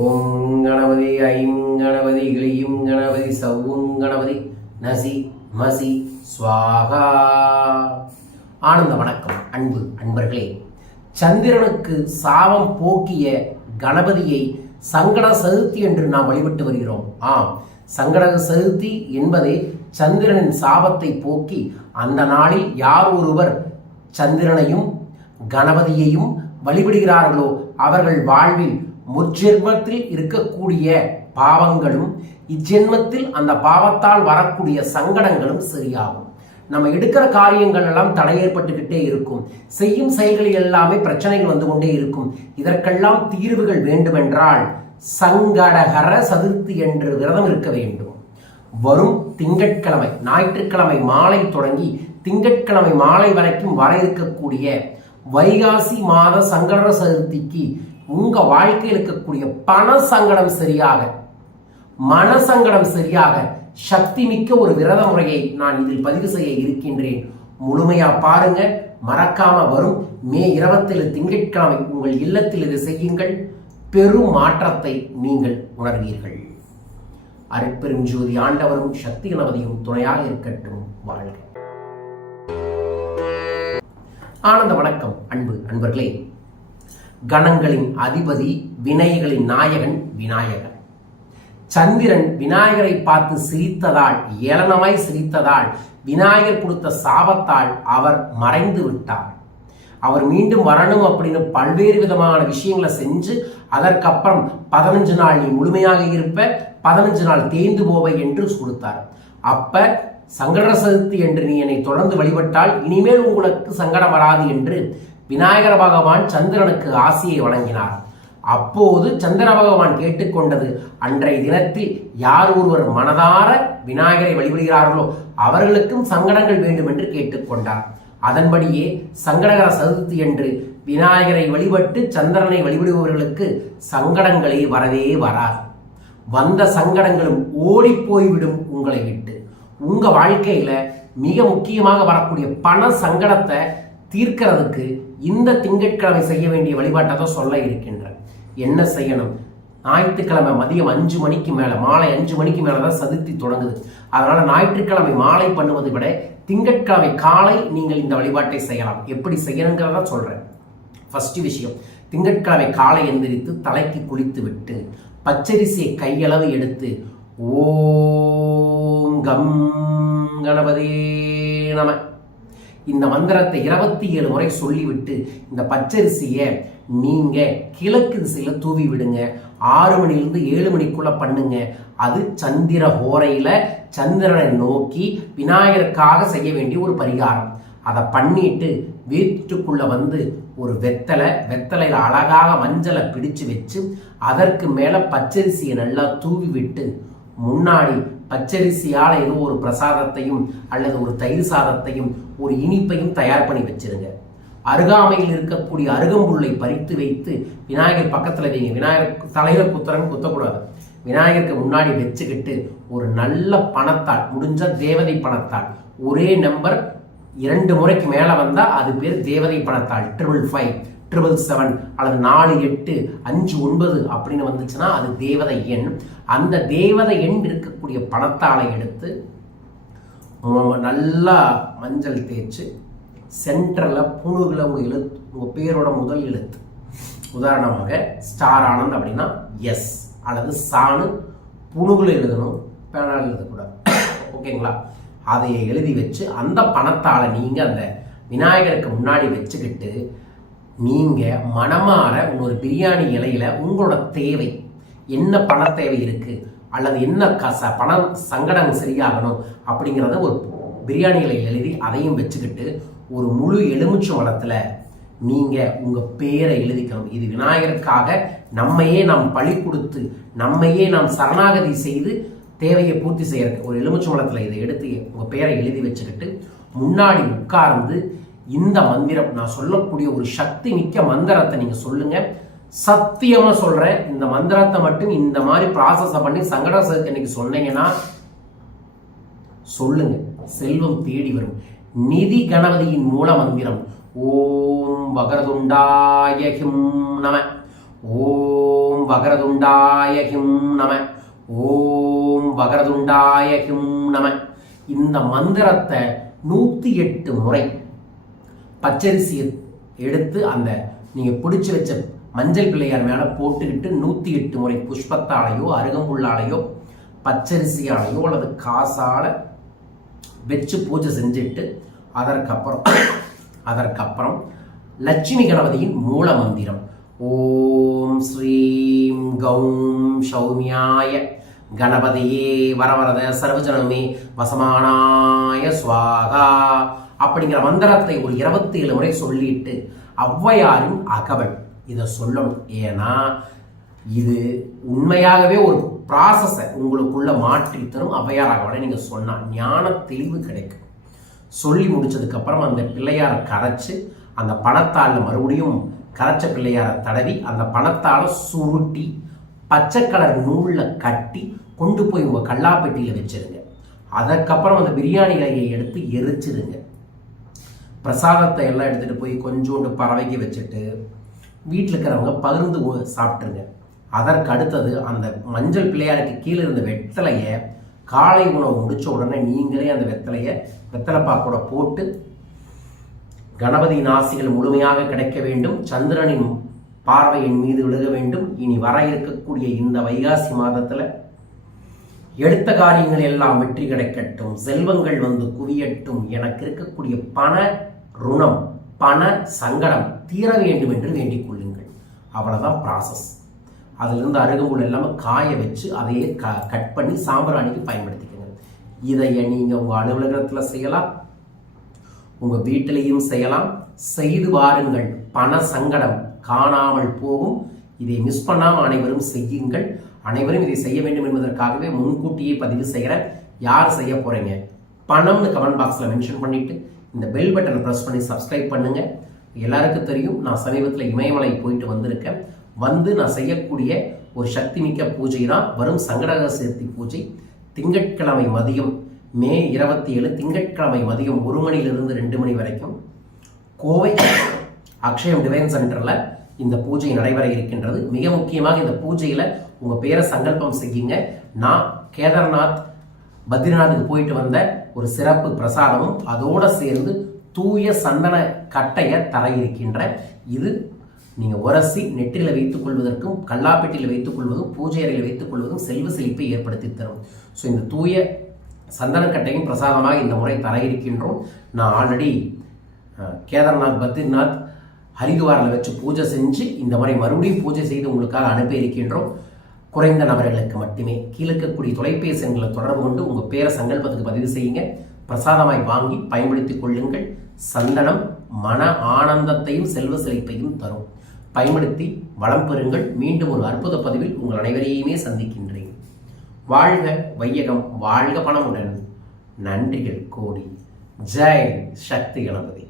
ஓம் Ganapathi I'm Ganapathi கிளியும் கணபதி சவ்வும் கணபதி. நசி மசி ஸ்வாகா ஆனந்த வணக்கம் அன்பு அன்பர்களே. சந்திரனுக்கு சாபம் போக்கிய கணபதியை சங்கட சதுர்த்தி என்று நாம் வழிபட்டு வருகிறோம். ஆம் சங்கட சதுர்த்தி என்பதே சந்திரனின் சாபத்தை போக்கி அந்த நாளில் யார் ஒருவர் சந்திரனையும் கணபதியையும் வழிபடுகிறார்களோ அவர்கள் வாழ்வில் முற்ஜென்மத்தில் இருக்கக்கூடிய பாவங்களும் இஜென்மத்தில் அந்த பாவத்தால் வரக்கூடிய சங்கடங்களும் சரியாகும். நம்ம எடுக்கிற காரியங்கள் எல்லாம் தடை ஏற்பட்டுக்கிட்டே இருக்கும். செய்யும் செயல்களில் எல்லாமே பிரச்சனைகள் வந்து கொண்டே இருக்கும். இதற்கெல்லாம் தீர்வுகள் வேண்டுமென்றால் சங்கடகர சதுர்த்தி என்று விரதம் இருக்க வேண்டும். வரும் திங்கட்கிழமை ஞாயிற்றுக்கிழமை மாலை தொடங்கி திங்கட்கிழமை மாலை வரைக்கும் வர இருக்கக்கூடிய வைகாசி மாத சங்கட சதுர்த்திக்கு உங்க வாழ்க்கையில் இருக்கக்கூடிய பண சங்கடம் சரியாக மன சங்கடம் சரியாக சக்தி மிக்க ஒரு விரத முறையை நான் இதில் பதிவு செய்ய இருக்கின்றேன். முழுமையா பாருங்க மறக்காம வரும். மே இருபத்தேழு திங்கட்கிழமை உங்கள் இல்லத்தில் இதை செய்யுங்கள். பெரும் மாற்றத்தை நீங்கள் உணர்வீர்கள். அருட்பெரும் ஜோதி ஆண்டவரும் சக்தி கணபதியும் துணையாக இருக்கட்டும். வாழ்க. ஆனந்த வணக்கம் அன்பு அன்பர்களே. கணங்களின் அதிபதி வினைகளின் நாயகன் விநாயகர். சந்திரன் விநாயகரை பார்த்து சிரித்ததால் ஏளனமாய் சிரித்ததால் விநாயகர் கொடுத்த சாபத்தால் அவர் மறைந்து விட்டார். அவர் மீண்டும் வரணும் அப்படின்னு பல்வேறு விதமான விஷயங்களை செஞ்சு அதற்கப்புறம் பதினஞ்சு நாள் நீ முழுமையாக இருப்ப பதினஞ்சு நாள் தேய்ந்து போவை என்று கொடுத்தார். அப்ப சங்கட சதுர்த்தி என்று நீ என்னை தொடர்ந்து வழிபட்டால் இனிமேல் உங்களுக்கு சங்கடம் வராது என்று விநாயகர பகவான் சந்திரனுக்கு ஆசியை வழங்கினார். அப்போது சந்திர பகவான் கேட்டுக்கொண்டது அன்றைய தினத்தில் யார் ஒருவர் மனதார விநாயகரை வழிபடுகிறார்களோ அவர்களுக்கும் சங்கடங்கள் வேண்டும் என்று கேட்டுக்கொண்டார். அதன்படியே சங்கடகர சதுர்த்தி என்று விநாயகரை வழிபட்டு சந்திரனை வழிபடுபவர்களுக்கு சங்கடங்களே வரவே வராது. வந்த சங்கடங்களும் ஓடி போய்விடும் உங்களை விட்டு. உங்க வாழ்க்கையில மிக முக்கியமாக வரக்கூடிய பண சங்கடத்தை தீர்க்கிறதுக்கு இந்த திங்கட்கிழமை செய்ய வேண்டிய வழிபாட்டை தான் சொல்ல இருக்கின்றேன் என்ன செய்யணும்? ஞாயிற்றுக்கிழமை மதியம் அஞ்சு மணிக்கு மேலே மாலை அஞ்சு மணிக்கு மேலே தான் சதுர்த்தி தொடங்குது. அதனால் ஞாயிற்றுக்கிழமை மாலை பண்ணுவதை விட திங்கட்கிழமை காலை நீங்கள் இந்த வழிபாட்டை செய்யலாம். எப்படி செய்யணுங்கிறத சொல்கிறேன் ஃபஸ்ட்டு விஷயம் திங்கட்கிழமை காலை எந்திரித்து தலைக்கு குளித்து விட்டு பச்சரிசியை கையளவு எடுத்து ஓம் கம் கணபதி நம. இந்த மந்திரத்தை இருபத்தி ஏழு முறை சொல்லிவிட்டு இந்த பச்சரிசியை நீங்க கிழக்கு திசையில தூவி விடுங்க. ஆறு மணிலிருந்து ஏழு மணிக்குள்ள பண்ணுங்க. அது சந்திர ஹோரையில சந்திரனை நோக்கி விநாயகருக்காக செய்ய வேண்டிய ஒரு பரிகாரம். அதை பண்ணிட்டு வீட்டுக்குள்ள வந்து ஒரு வெத்தலை வெத்தலையில அழகாக மஞ்சளை பிடிச்சு வச்சு அதற்கு மேல பச்சரிசியை நல்லா தூவி விட்டு முன்னாடி பச்சரிசியால் ஏதோ ஒரு பிரசாதத்தையும் அல்லது ஒரு தயிர் சாதத்தையும் ஒரு இனிப்பையும் தயார் பண்ணி வச்சிருங்க. அருகாமையில் இருக்கக்கூடிய அருகம்புல்லை பறித்து வைத்து விநாயகர் பக்கத்தில் வைங்க. விநாயகர் தலையில குத்துறங்க குத்தக்கூடாது. விநாயகருக்கு முன்னாடி வச்சுக்கிட்டு ஒரு நல்ல பணத்தால் முடிஞ்ச தேவதை பணத்தால் ஒரே நம்பர் இரண்டு முறைக்கு மேலே வந்தால் அது பேர் தேவதை பணத்தால் ட்ரிபிள் ஃபைவ் ட்ரிபிள் செவன் அல்லது நாலு எட்டு அஞ்சு ஒன்பது அப்படின்னு வந்துச்சுன்னா அது தேவதை எண். அந்த தேவதை எண் இருக்கக்கூடிய பணத்தாளை எடுத்து நல்லா மஞ்சள் தேய்ச்சி சென்டரில் புணுகில் உங்கள் எழுத்து உங்கள் பேரோட முதல் எழுத்து. உதாரணமாக ஸ்டார் ஆனந்த் அப்படின்னா எஸ் அல்லது சாணு புணுகுல எழுதணும் பேனால் எழுதக்கூடாது. ஓகேங்களா? அதை எழுதி வச்சு அந்த பணத்தால் நீங்கள் அந்த விநாயகருக்கு முன்னாடி வச்சுக்கிட்டு நீங்கள் மனமாற ஒரு பிரியாணி இலையில் உங்களோட தேவை. என்ன பண தேவை இருக்குது அல்லது என்ன கச பணம் சங்கடம் சரியாகணும் அப்படிங்கிறத ஒரு பிரியாணி இலையில் எழுதி அதையும் வச்சுக்கிட்டு ஒரு முழு எலுமிச்சம் வளத்தில் நீங்கள் உங்கள் பேரை எழுதிக்கணும். இது விநாயகருக்காக நம்மையே நாம் பழி கொடுத்து நம்மையே நாம் சரணாகதி செய்து தேவையை பூர்த்தி செய்யறதுக்கு ஒரு எலுமிச்சம்பழத்தில் இதை எடுத்து உங்கள் பேரை எழுதி வச்சுக்கிட்டு முன்னாடி உட்கார்ந்து இந்த மந்திரம் நான் சொல்லக்கூடிய ஒரு சக்தி மிக்க மந்திரத்தை நீங்கள் சொல்லுங்க. சத்தியமா சொல்கிறேன் இந்த மந்திரத்தை மட்டும் இந்த மாதிரி ப்ராசஸை பண்ணி சங்கட சதுர்த்தி அன்னைக்கு சொன்னீங்கன்னா சொல்லுங்க. செல்வம் தேடி வரும். நிதி கணபதியின் மூல மந்திரம். ஓம் வகரதுண்டாய ஹிம் நம. ஓம் வகரதுண்டாய ஹிம் நம. ஓம் வகரதுண்டாய ஹிம் நம. இந்த மந்திரத்தை நூற்றி எட்டு முறை பச்சரிசியை எடுத்து அந்த நீங்கள் பிடிச்சி வச்ச மஞ்சள் பிள்ளையார் மேலே போட்டுக்கிட்டு நூற்றி எட்டு முறை புஷ்பத்தாலையோ அருகம்புள்ளாலையோ பச்சரிசியாலையோ அல்லது காசால் வச்சு பூஜை செஞ்சுட்டு அதற்கப்புறம் அதற்கப்புறம் லட்சுமி கணபதியின் மூல மந்திரம். ஓம் ஸ்ரீம் கௌம் சௌமியாய கணபதியே வரவரத சர்வஜனமே வசமானாய சுவாகா. அப்படிங்கிற மந்திரத்தை ஒரு இருபத்தி ஏழு முறை சொல்லிட்டு ஔவையாரின் அகவல் இதை சொல்லணும். ஏன்னா இது உண்மையாகவே ஒரு ப்ராசஸை உங்களுக்குள்ள மாற்றி தரும் ஔவையார் அகவலை நீங்கள் சொன்னால் ஞான தெளிவு கிடைக்கும். சொல்லி முடிச்சதுக்கு அப்புறம் அந்த பிள்ளையாரை கரைச்சு அந்த பணத்தாளில் மறுபடியும் கரைச்ச பிள்ளையாரை தடவி அந்த பணத்தால சுருட்டி பச்சை கலர் நூலில் கட்டி கொண்டு போய் உங்கள் கல்லாப்பெட்டியில் வச்சிருங்க. அதற்கப்புறம் அந்த பிரியாணி இலையை எடுத்து எரிச்சிருங்க. பிரசாதத்தை எல்லாம் எடுத்துகிட்டு போய் கொஞ்சோண்டு பறவைக்கு வச்சுட்டு வீட்டில் இருக்கிறவங்க பகிர்ந்து சாப்பிட்ருங்க அதற்கு அடுத்தது அந்த மஞ்சள் பிள்ளையாருக்கு கீழே இருந்த வெத்தலையை காலை உணவு முடித்த உடனே நீங்களே அந்த வெத்தலையை வெத்தலைப்பாக்கூட போட்டு கணபதி நாசிகள் முழுமையாக கிடைக்க வேண்டும். சந்திரனின் பார்வையின் மீது விழுக வேண்டும். இனி வர இருக்கக்கூடிய இந்த வைகாசி மாதத்தில் எடுத்த காரியங்கள் எல்லாம் வெற்றி கிடைக்கட்டும். செல்வங்கள் வந்து குவியட்டும். எனக்கு இருக்கக்கூடிய பண ருணம் பண சங்கடம் தீர வேண்டும் என்று வேண்டிக் கொள்ளுங்கள். அவ்வளோதான் ப்ராசஸ் அதிலிருந்து அருகம்புல் இல்லாமல் காய வச்சு அதையே க கட் பண்ணி சாம்பிராணிக்கு பயன்படுத்திக்கங்க. இதையை நீங்கள் உங்கள் அலுவலகத்தில் செய்யலாம். உங்கள் வீட்டிலையும் செய்யலாம். செய்து வாருங்கள். பண சங்கடம் காணாமல் போகும். இதை மிஸ் பண்ணாமல் அனைவரும் செய்யுங்கள். அனைவரும் இதை செய்ய வேண்டும் என்பதற்காகவே முன்கூட்டியே பதிவு செய்கிறேன் யார் செய்ய போகிறீங்க பணம்னு கமெண்ட் பாக்ஸில் மென்ஷன் பண்ணிவிட்டு இந்த பெல் பட்டனை ப்ரெஸ் பண்ணி சப்ஸ்கிரைப் பண்ணுங்கள் எல்லாருக்கும் தெரியும் நான் சமீபத்தில் இமயமலை போயிட்டு வந்திருக்கேன். வந்து நான் செய்யக்கூடிய ஒரு சக்தி மிக்க பூஜை தான் வரும் சங்கடக சேர்த்தி பூஜை. திங்கட்கிழமை மதியம் மே இருபத்தி ஏழு திங்கட்கிழமை மதியம் ஒரு மணிலிருந்து ரெண்டு மணி வரைக்கும் கோவை அக்ஷயம் டிவைன் சென்டரில் இந்த பூஜை நடைபெற இருக்கின்றது. மிக முக்கியமாக இந்த பூஜையில் உங்கள் பேரை சங்கல்பம் செய்யுங்க. நான் கேதார்நாத் பத்ரிநாத்துக்கு போயிட்டு வந்த ஒரு சிறப்பு பிரசாதமும் அதோடு சேர்ந்து தூய சந்தன கட்டையை தர இருக்கின்ற இது நீங்கள் உரசி நெற்றியில் வைத்துக் கொள்வதற்கும் கல்லாப்பெட்டியில் வைத்துக் கொள்வதும் பூஜை அறையில் வைத்துக் கொள்வதும் செல்வ செழிப்பை ஏற்படுத்தி தரும். ஸோ இந்த தூய சந்தனக்கட்டையும் பிரசாதமாக இந்த முறை தர இருக்கின்றோம் நான் ஆல்ரெடி கேதார்நாத் பத்ரிநாத் ஹரிதுவாரில் வச்சு பூஜை செஞ்சு இந்த முறை மறுபடியும் பூஜை செய்து உங்களுக்காக அனுப்பி இருக்கின்றோம். குறைந்த நபர்களுக்கு மட்டுமே கீழே இருக்கக்கூடிய தொலைபேசி எண்களை தொடர்பு கொண்டு உங்கள் பேரை சங்கல்பத்துக்கு பதிவு செய்யுங்க. பிரசாதமாய் வாங்கி பயன்படுத்திக் கொள்ளுங்கள். சந்தனம் மன ஆனந்தத்தையும் செல்வ செழிப்பையும் தரும். பயன்படுத்தி வளம் பெறுங்கள். மீண்டும் ஒரு அற்புத பதிவில் உங்கள் அனைவரையுமே சந்திக்கின்றேன். வாழ்க வையகம் வாழ்க பணமுடன். நன்றிகள் கோடி. ஜெய் சக்தி கணபதி.